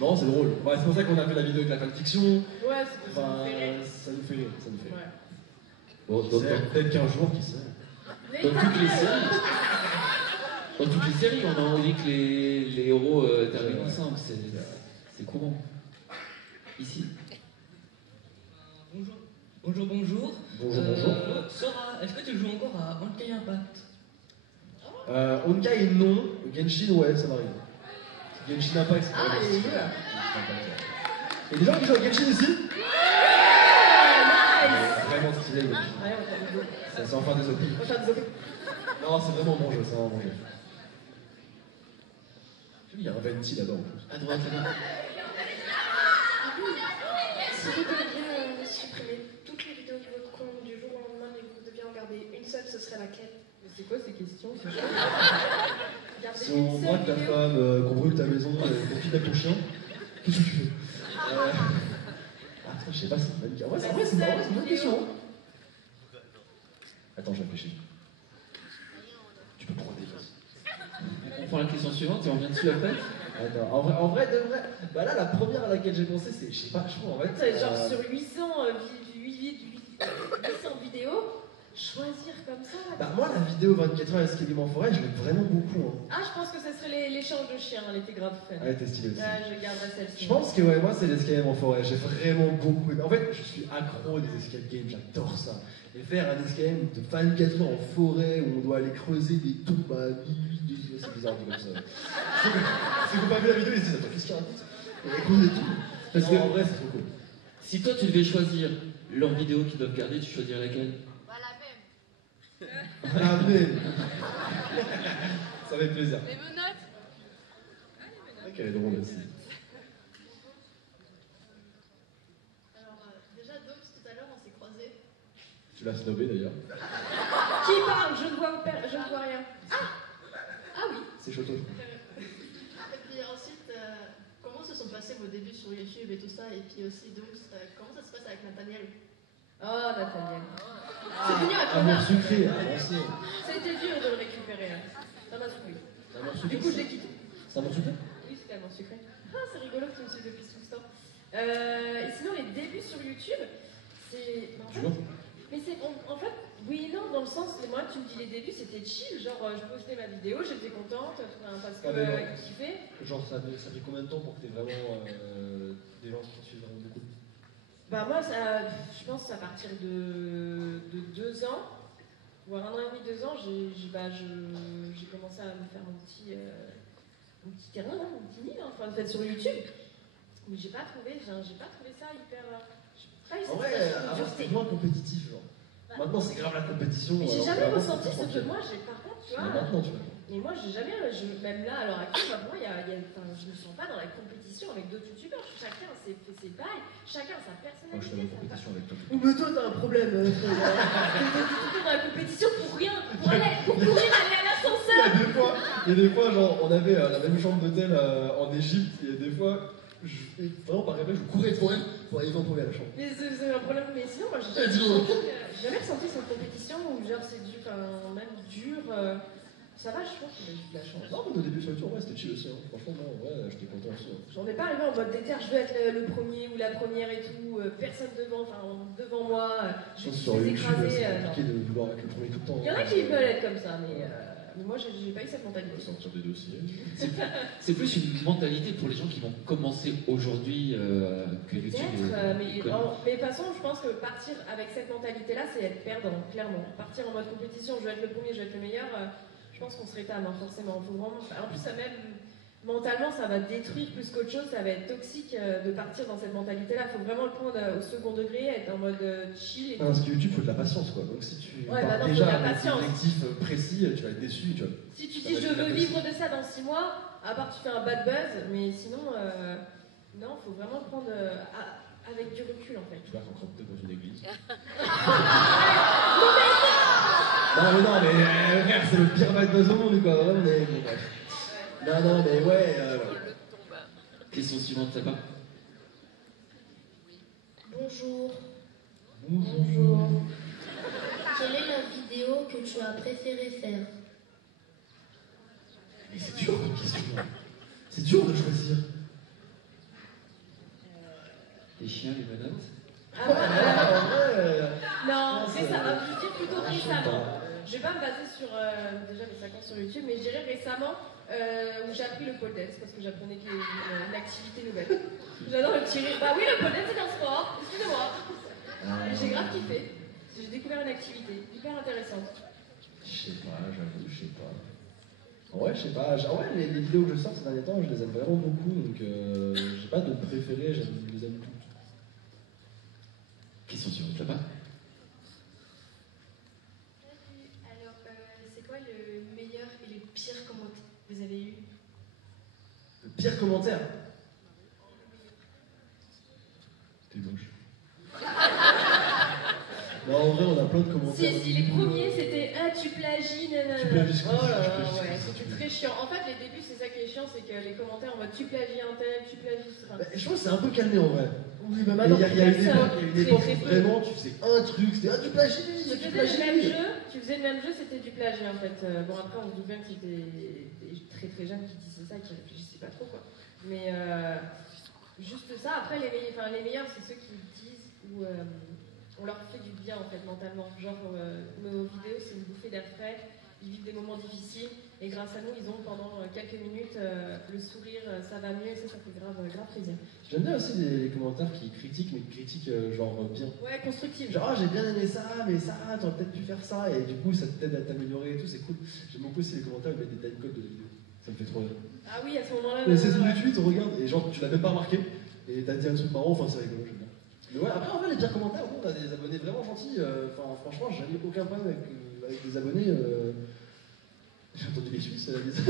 Non, c'est drôle. Ouais, c'est pour ça qu'on a fait la vidéo avec la fanfiction. Ouais, c'est pour ça Enfin, me fait rire. ça nous fait rire, ça nous fait rire. Ouais. Bon, Peut-être qu'un jour, qui sait. Mais dans toutes les séries. Dans toutes les séries, on a envie que les héros terminent ensemble. C'est courant. Ici. Bonjour. Bonjour. Bonjour. Sora, est-ce que tu joues encore à Uncanny Impact? Honkai, non. Genshin, ouais, ça m'arrive. Genshin Impact, c'est Ah, vraiment il est stylé. nul. Il y a des gens qui jouent à Genshin ici? Nice. Vraiment stylé, Genshin. Ouais, on t'a dit. C'est enfin des OP. On t'a dit. Non, c'est vraiment mon jeu, c'est vraiment mon jeu. Il y a un Venti là-bas en plus. À droite, là-bas. Si vous deviez supprimer toutes les vidéos de votre compte du jour au lendemain et que vous deviez en garder une seule, ce serait laquelle? Mais c'est quoi ces questions? Regardez Si on une braque seule ta vidéo. femme, qu'on brûle ta maison, qu'on kidnappe ton chien, qu'est-ce que tu fais? Ah putain, je sais pas, c'est une bonne question. Ouais, c'est vrai, c'est une bonne question. Attends, je réfléchis. Tu peux prendre des choses. On prend la question suivante et on revient dessus après. Attends, en vrai, de vrai, bah là, la première à laquelle j'ai pensé, c'est, je sais pas, je crois en fait. C'est genre sur 800 vidéos, choisir comme ça. Là. Bah, moi, la vidéo 24 heures Escape Game en forêt, je l'aime vraiment beaucoup. Hein. Ah, je pense que ce serait l'échange de chiens, elle était grave fun. Elle était stylée aussi. Ouais, je garderai celle-ci. Je pense que ouais, moi c'est l'escape game en forêt, j'ai vraiment beaucoup aimé. En fait, je suis accro des escape games, j'adore ça. Et faire un escape game de 24 heures en forêt où on doit aller creuser des tombes à minuit, c'est bizarre dit comme ça. Si vous n'avez pas vu la vidéo, ils se disent attends, qu'est-ce qu'il raconte? Et creuser des tombes. Parce que en vrai, c'est trop cool. Si toi tu devais choisir leur vidéo qu'ils doivent garder, tu choisirais laquelle? Bah, la même. Ah, mais. Ça fait plaisir. Les menottes. C'est vrai qu'elle est drôle aussi. Alors, déjà, Doms, tout à l'heure, on s'est croisés. Tu l'as snobé d'ailleurs. Qui parle? Je ne vois rien. Ah oui. C'est Choto. Et puis ensuite, comment se sont passés vos débuts sur YouTube et tout ça? Et puis aussi, Doms, comment ça se passe avec Nathaniel? Oh, Nathaniel. C'est venu à Amour connard. sucré, avancé. C'était dur de le récupérer. Hein. Ça m'a saoulé. Amour Du coup, je l'ai quitté. C'est amour sucré? Oui, c'est tellement sucré. Ah, c'est rigolo que tu me suives depuis tout ce temps. Et sinon, les débuts sur YouTube, c'est. En fait, Dur. mais c'est. En fait, oui et non, dans le sens, moi, tu me dis les débuts, c'était chill. Genre, je postais ma vidéo, j'étais contente, parce que Ah, mais non. il kiffait. Genre, ça fait combien de temps pour que t'aies vraiment des gens qui te suivent vraiment beaucoup? Bah, moi, je pense à partir de 2 ans, voire 1 an et demi, 2 ans, j'ai commencé à me faire un petit terrain, hein, un petit nid, hein, enfin, peut-être sur YouTube. Mais j'ai pas trouvé ça hyper. J'ai pas eu cette En vrai, sensation de avant dureté. c'était moins compétitif, genre. Maintenant c'est grave la compétition. Mais j'ai alors jamais qu'avant, ressenti c'était ce que tranquille. moi, par contre, tu Mais vois. maintenant, tu vois. Mais moi, j'ai jamais, même là, à l'heure actuelle, moi, je me sens pas dans la compétition avec d'autres youtubeurs. Chacun, c'est pareil. Chacun a sa Moi, je suis personnalité. dans la compétition avec toi. Mais toi, t'as un problème. T'es dans la compétition pour rien, pour courir aller à l'ascenseur. Il y a des fois, genre, on avait la même chambre d'hôtel en Égypte, et des fois, vraiment par réflexe, je courais pour elle pour arriver en premier à la chambre. Mais c'est un problème. Mais sinon, moi, j'ai jamais ressenti cette compétition où, genre, c'est dur, même dur. Ça va, je pense que j'ai eu de la chance. Non, mais au début sur YouTube, ouais, c'était chill aussi. Hein. Franchement, non, ouais, j'étais content aussi. Hein. J'en ai pas arrivé en mode déter, je veux être le premier ou la première et tout, personne devant moi, je vais Sur les YouTube, écraser. c'est compliqué de vouloir être le premier tout le temps. Il y en a qui veulent être comme ça, mais moi j'ai pas eu cette On mentalité. peut sortir des dossiers. C'est plus une mentalité pour les gens qui vont commencer aujourd'hui que YouTube. Peut-être, mais de toute façon, je pense que partir avec cette mentalité-là, c'est être perdant, clairement. Partir en mode compétition, je veux être le premier, je veux être le meilleur, je pense qu'on serait tard, forcément. Faut vraiment... En plus, ça même, mentalement, ça va détruire plus qu'autre chose, ça va être toxique de partir dans cette mentalité-là. Il faut vraiment le prendre au second degré, être en mode chill. Et Parce que YouTube, il faut de la patience, quoi. Donc si tu Ouais, pars bah non, déjà faut de la avec patience. un objectif précis, tu vas être déçu, tu vois. Si tu Ça dis va je être veux la vivre de ça dans 6 mois, à part tu fais un bad buzz, mais sinon, non, faut vraiment le prendre avec du recul en fait. Tu vas rencontrer dans une église. Non, mais frère, c'est le pire bad buzz au monde, quoi. Vraiment, mais bref. Non, mais ouais. Question suivante là-bas. Bonjour. Bonjour. Quelle est la vidéo que tu as préféré faire? Mais c'est dur comme question. C'est dur de choisir. Les chiens, les menottes. Ah, bah, En vrai, non, c'est- récemment, je dis plutôt Ah, je sais récemment. pas. Je vais pas me baser sur déjà mes 5 ans sur YouTube, mais je dirais récemment où j'ai appris le pole dance parce que j'apprenais une activité nouvelle. J'adore le tirer. Bah oui, le pole dance c'est un sport, excusez-moi. J'ai grave kiffé. J'ai découvert une activité hyper intéressante. Je sais pas, j'avoue, je sais pas. Ouais, je sais pas. Les vidéos que je sors ces derniers temps, je les aime vraiment beaucoup, donc j'ai pas de préféré, je les aime toutes. Question suivante là-bas. Alors, c'est quoi le meilleur et le pire commentaire que vous avez eu? Le pire commentaire? T'es moche. Non, en vrai, on a plein de commentaires. Si, les premiers c'était ah tu plagies, nanana. Tu plagies, oh là là, tu plagies, ouais, tu c'était plagies. très chiant. En fait, les débuts, c'est ça qui est chiant, c'est que les commentaires en mode tu plagies un tel, tu plagies ça. Bah, je trouve que c'est un peu calmé en vrai. Oui, bah Il maintenant, y a une très, époque très où peu. vraiment tu faisais un truc, c'était ah tu plagies, Tu faisais le même jeu, c'était du plagiat en fait. Bon, après, on se doute bien que c'était des très très jeunes qui disaient ça, qui réfléchissaient pas trop quoi. Mais juste ça, après, les meilleurs, c'est ceux qui disent où on leur fait du bien en fait mentalement. Genre, nos vidéos, c'est une bouffée d'air frais, ils vivent des moments difficiles et grâce à nous, ils ont pendant quelques minutes le sourire, ça va mieux et ça fait grave plaisir. J'aime bien aussi les commentaires qui critiquent, mais qui critiquent genre bien. Ouais, constructif. Genre, ah, j'ai bien aimé ça, mais ça, t'aurais peut-être pu faire ça, et du coup, ça t'aide à t'améliorer et tout, c'est cool. J'aime beaucoup aussi les commentaires où ils mettent des timecodes de vidéos. Ça me fait trop rire. Ah oui, à ce moment-là. La saison du tweet, on regarde, et genre, tu l'as même pas remarqué, et t'as dit un truc marrant, enfin, c'est rigolo, j'aime bien. Mais ouais, après, en vrai, les pires commentaires, bon, on a des abonnés vraiment gentils, enfin, franchement, j'ai jamais eu aucun problème avec des abonnés. J'ai entendu les Suisses dire ça.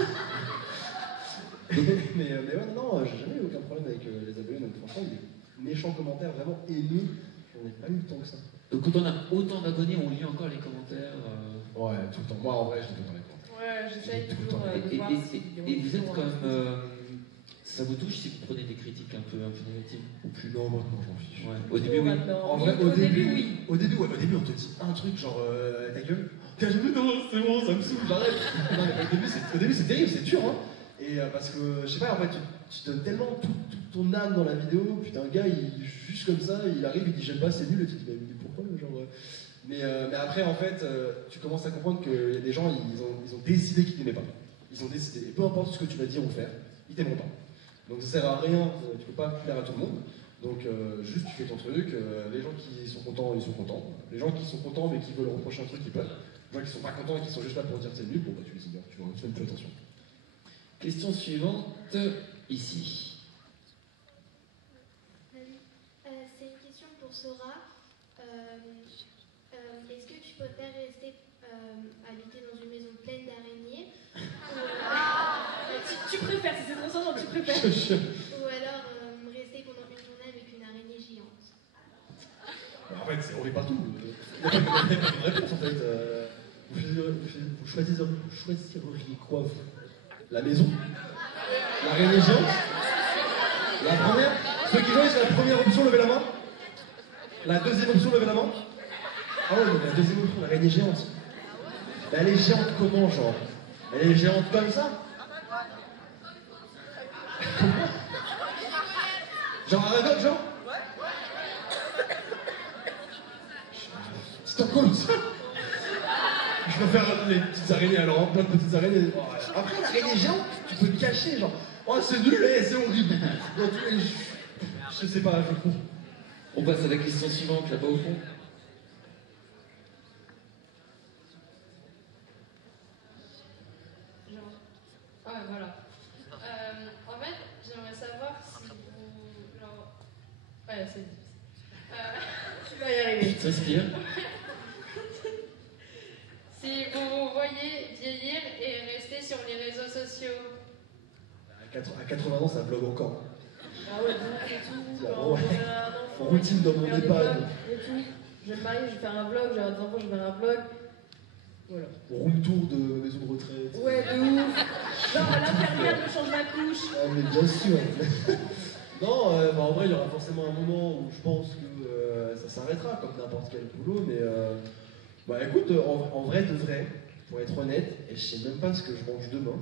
mais ouais, non, j'ai jamais eu aucun problème avec les abonnés, donc franchement, des méchants commentaires vraiment haineux, j'en ai pas eu tant que ça. Donc quand on a autant d'abonnés, on lit encore les commentaires. Ouais, tout le temps. Moi, en vrai, je lis tout le temps les commentaires. Ouais, j'essaye Tout le toujours temps. de voir si Et vous êtes comme. Ça vous touche si vous prenez des critiques un peu négatives ou plus? Non, maintenant, j'en fiche. Ouais. Au début, oui. En vrai, au début, oui. Au début, on te dit un truc genre ta gueule. T'as jamais non, c'est bon, ça me saoule, j'arrête. Non, mais au début, c'est terrible, c'est dur, hein. Et parce que, je sais pas, en fait, tu donnes tellement toute ton âme dans la vidéo, putain, un gars, juste comme ça, il arrive, il dit j'aime pas, c'est nul, et tu te dis, mais pourquoi, genre. Mais après, en fait, tu commences à comprendre qu'il y a des gens, ils ont décidé qu'ils t'aimaient pas. Ils ont décidé, et peu importe ce que tu vas dire ou faire, ils t'aimeront pas. Donc ça sert à rien, tu peux pas plaire à tout le monde. Donc juste tu fais ton truc, les gens qui sont contents, ils sont contents. Les gens qui sont contents mais qui veulent reprocher un truc, ils peuvent. Les gens qui sont pas contents et qui sont juste là pour dire c'est nul, bon bah tu les ignores, tu fais plus attention. Question suivante, ici. C'est une question pour Sora. Est-ce que tu préfères rester habiter dans une maison pleine d'araignées Tu préfères, si c'est trop simple, tu préfères. ou alors rester pendant une journée avec une araignée géante? En fait, on est partout. Il n'y a pas de réponse en fait. Vous choisiriez quoi vous? La maison? L'araignée géante? La première? Ceux qui jouent, c'est la première option, levez la main. La deuxième option, levez la main. Ah ouais, mais la deuxième option, l'araignée géante. Mais elle est géante comment, genre? Elle est géante comme ça? Genre un aveugle, genre? C'est encore comme ça? Je préfère les petites araignées, alors plein de petites araignées. Après, l'araignée géante, tu peux te cacher, genre. Oh, c'est nul, c'est horrible. Dans tous les... Je sais pas, je trouve. On passe à la question suivante, là-bas au fond. Ah, voilà. En fait, j'aimerais savoir si vous. Genre. Ouais, c'est dit. Tu vas y arriver. Tu respires. Si vous vous voyez vieillir et rester sur les réseaux sociaux. À 80 ans, ça vlog encore. Ah ouais, donc et tout. Ah Quand ouais. on a un enfant, En routine dans mon faire des EHPAD. vlogs et tout. Je vais me marier, je vais faire un vlog, j'ai des enfants, je vais faire un vlog. Voilà. Room tour de maison de retraite. Ouais, de ouf. Genre, l'infirmière me change ma couche. Ah, mais bien sûr. Non, bah, en vrai, il y aura forcément un moment où je pense que ça s'arrêtera, comme n'importe quel boulot, mais bah écoute, en vrai de vrai, pour être honnête, et je sais même pas ce que je mange demain,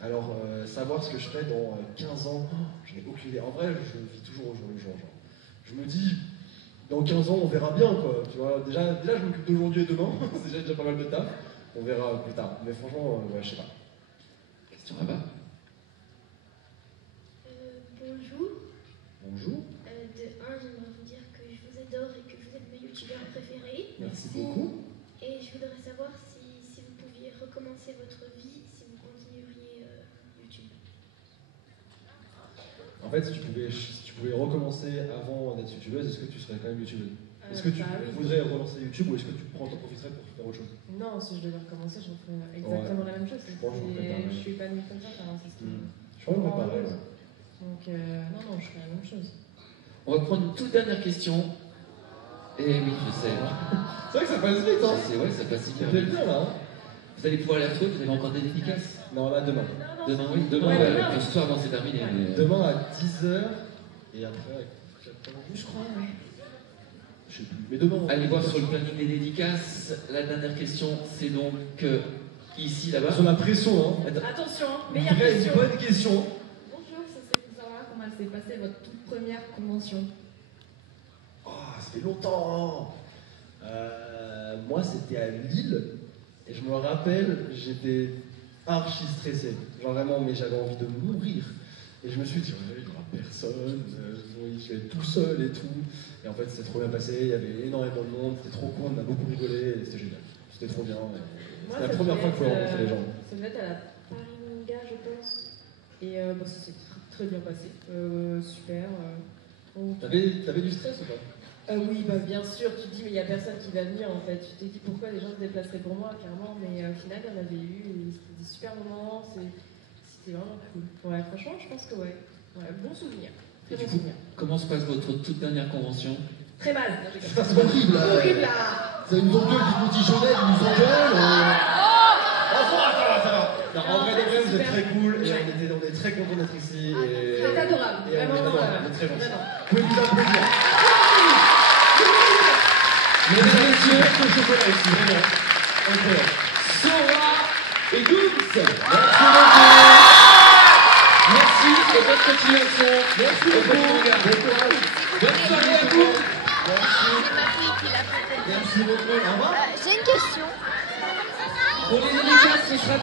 alors savoir ce que je ferai dans 15 ans, j'en ai aucune idée. En vrai, je vis toujours au jour le jour. Genre. Je me dis, dans 15 ans, on verra bien, quoi. Tu vois, déjà je m'occupe d'aujourd'hui et demain, c'est déjà pas mal de taf. On verra plus tard. Mais franchement, ouais, je sais pas. Question là-bas. Bonjour. Bonjour. De 1, j'aimerais vous dire que je vous adore et que vous êtes mes youtubeurs préférés. Merci beaucoup. Et je voudrais savoir si vous pouviez recommencer votre vie, si vous En fait, si tu pouvais recommencer avant d'être youtubeuse, est-ce que tu serais quand même youtubeuse? Est-ce que tu voudrais relancer YouTube ou est-ce que tu t'en profiterais pour faire autre chose? Non, si je devais recommencer, je ferais exactement la même chose. Je pense que je ferais pareil. Je suis épanouie comme ça, c'est ce qui Je pense que je ferais pareil. Ouais. Donc, non, je ferais la même chose. On va prendre une toute dernière question. Eh oui, je sais. C'est vrai que ça passe vite, hein? C'est vrai, ça passe hyper Vous êtes vite. bien là, hein? Vous allez pouvoir aller retrouver, vous avez encore des dédicaces? Non, là, demain. Demain, oui. Demain, demain. ce soir, non, c'est terminé. Mais... Demain à 10h et après, Je crois, ouais. je sais plus. Mais demain, Allez voir sur le planning des dédicaces. La dernière question, c'est donc ici, là-bas. sur la pression, hein. Attention, meilleure Une question. bonne question. Bonjour, ça serait pour savoir comment elle s'est passée votre toute première convention. Oh, ça fait longtemps. Moi, c'était à Lille. Et je me rappelle, j'étais archi stressé. Genre vraiment, mais j'avais envie de mourir. Et je me suis dit, ouais, il n'y aura personne, je vais être tout seul et tout. Et en fait, c'était trop bien passé, il y avait énormément de monde, c'était trop cool, on a beaucoup rigolé, et c'était génial. C'était trop bien. C'était la première fois que je rencontrais les gens. Ça devait être à la Paris-Manga, je pense. Et ça s'est très bien passé. Super. T'avais du stress ou pas? Oui, bah, bien sûr, tu te dis, mais il n'y a personne qui va venir en fait. Tu t'es dit pourquoi les gens se déplaceraient pour moi, clairement, mais au final, il y en avait eu, et c'était des super moments, c'était vraiment cool. Ouais, franchement, je pense que ouais, bon souvenir. Et Très du bon coup, souvenir. comment se passe votre toute dernière convention? Très mal. C'est horrible là. Horrible là. Ça nous engueule du petit Jonel, ils nous engueulent. Ça va. Non, en vrai, de vrai, vous êtes très cool et on est très contents d'être ici. Vous êtes adorable, Et on est vraiment. adorable, on est très gentils. Vraiment. Vous pouvez vous applaudir. Mesdames et messieurs, Ce chocolat ici, vraiment. Incroyable. Sora et Goops. Merci beaucoup. Merci et bonne continuation. Merci Et bonne beaucoup. manga. Bon courage. Bonne soirée à vous. Merci. C'est ma fille qui l'a fait. Merci beaucoup. Au revoir. J'ai une question. Pour les dédicaces, ce sera